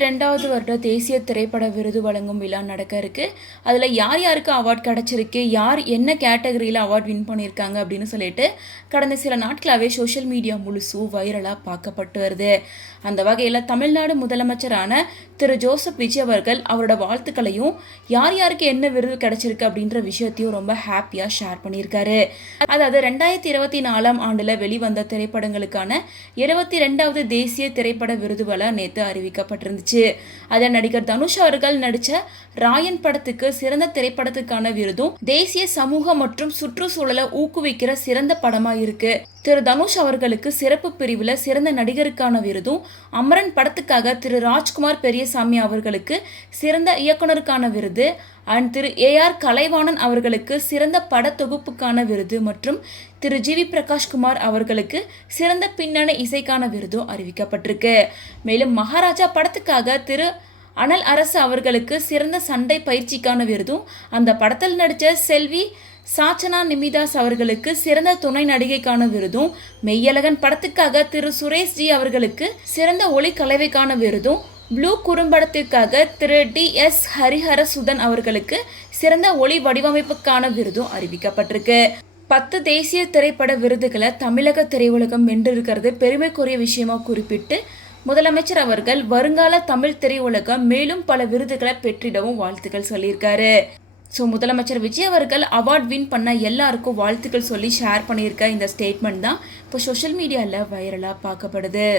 72வது வருட தேசிய திரைப்பட விருது வழங்கும் விழா நடக்க இருக்கு. அதில் யார் யாருக்கு அவார்ட் கிடச்சிருக்கு, யார் என்ன கேட்டகரியில் அவார்ட் வின் பண்ணியிருக்காங்க அப்படின்னு சொல்லிட்டு கடந்த சில நாட்களாகவே சோஷியல் மீடியா முழுசும் வைரலாக பார்க்கப்பட்டு வருது. அந்த வகையில் தமிழ்நாடு முதலமைச்சரான திரு ஜோசப் விஜய் அவர்கள் அவரோட வாழ்த்துக்களையும் யார் யாருக்கு என்ன விருது கிடைச்சிருக்கு அப்படின்ற விஷயத்தையும் ரொம்ப ஹாப்பியாக ஷேர் பண்ணியிருக்காரு. அதாவது 2024ஆம் ஆண்டில் வெளிவந்த திரைப்படங்களுக்கான 72வது தேசிய திரைப்பட விருது விழா நேற்று அறிவிக்கப்பட்டிருந்துச்சு. அதில் நடிகர் தனுஷ் அவர்கள் நடித்த ராயன் படத்துக்கு சிறந்த திரைப்படத்துக்கான விருதும், தேசிய சமூக மற்றும் சுற்றுச்சூழலை ஊக்குவிக்கிற சிறந்த படமா இருக்கு. திரு தனுஷ் அவர்களுக்கு சிறப்பு பிரிவில் சிறந்த நடிகருக்கான விருதும், அமரன் படத்துக்காக திரு ராஜ்குமார் பெரியசாமி அவர்களுக்கு சிறந்த இயக்குனருக்கான விருது, அண்ட் திரு AR கலைவாணன் அவர்களுக்கு சிறந்த பட தொகுப்புக்கான விருது மற்றும் திரு GV பிரகாஷ்குமார் அவர்களுக்கு சிறந்த பின்னணி இசைக்கான விருதும் அறிவிக்கப்பட்டிருக்கு. மேலும் மகாராஜா படத்துக்காக திரு அனல் அரசு அவர்களுக்கு சிறந்த சண்டை பயிற்சிக்கான விருதும், அந்த படத்தில் நடித்த செல்வி சாச்சனா நிமிதாஸ் அவர்களுக்கு சிறந்த துணை நடிகைக்கான விருதும், மெய்யழகன் படத்துக்காக திரு சுரேஷ் ஜி அவர்களுக்கு சிறந்த ஒளி கலவைக்கான விருதும், ப்ளூ குறும்படத்திற்காக திரு DS ஹரிஹரசுதன் அவர்களுக்கு சிறந்த ஒளி வடிவமைப்புக்கான விருதும் அறிவிக்கப்பட்டிருக்கு. 10 தேசிய திரைப்பட விருதுகளை தமிழக திரையுலகம் வென்றிருக்கிறது பெருமைக்குரிய விஷயமா குறிப்பிட்டு முதலமைச்சர் அவர்கள் வருங்கால தமிழ் திரையுலகம் மேலும் பல விருதுகளை பெற்றிடவும் வாழ்த்துக்கள் சொல்லியிருக்காரு. ஸோ முதலமைச்சர் விஜய் அவர்கள் அவார்ட் வின் பண்ண எல்லாருக்கும் வாழ்த்துக்கள் சொல்லி ஷேர் பண்ணியிருக்க இந்த ஸ்டேட்மெண்ட் தான் இப்போ சோஷியல் மீடியாவில் வைரலாக பார்க்கப்படுது.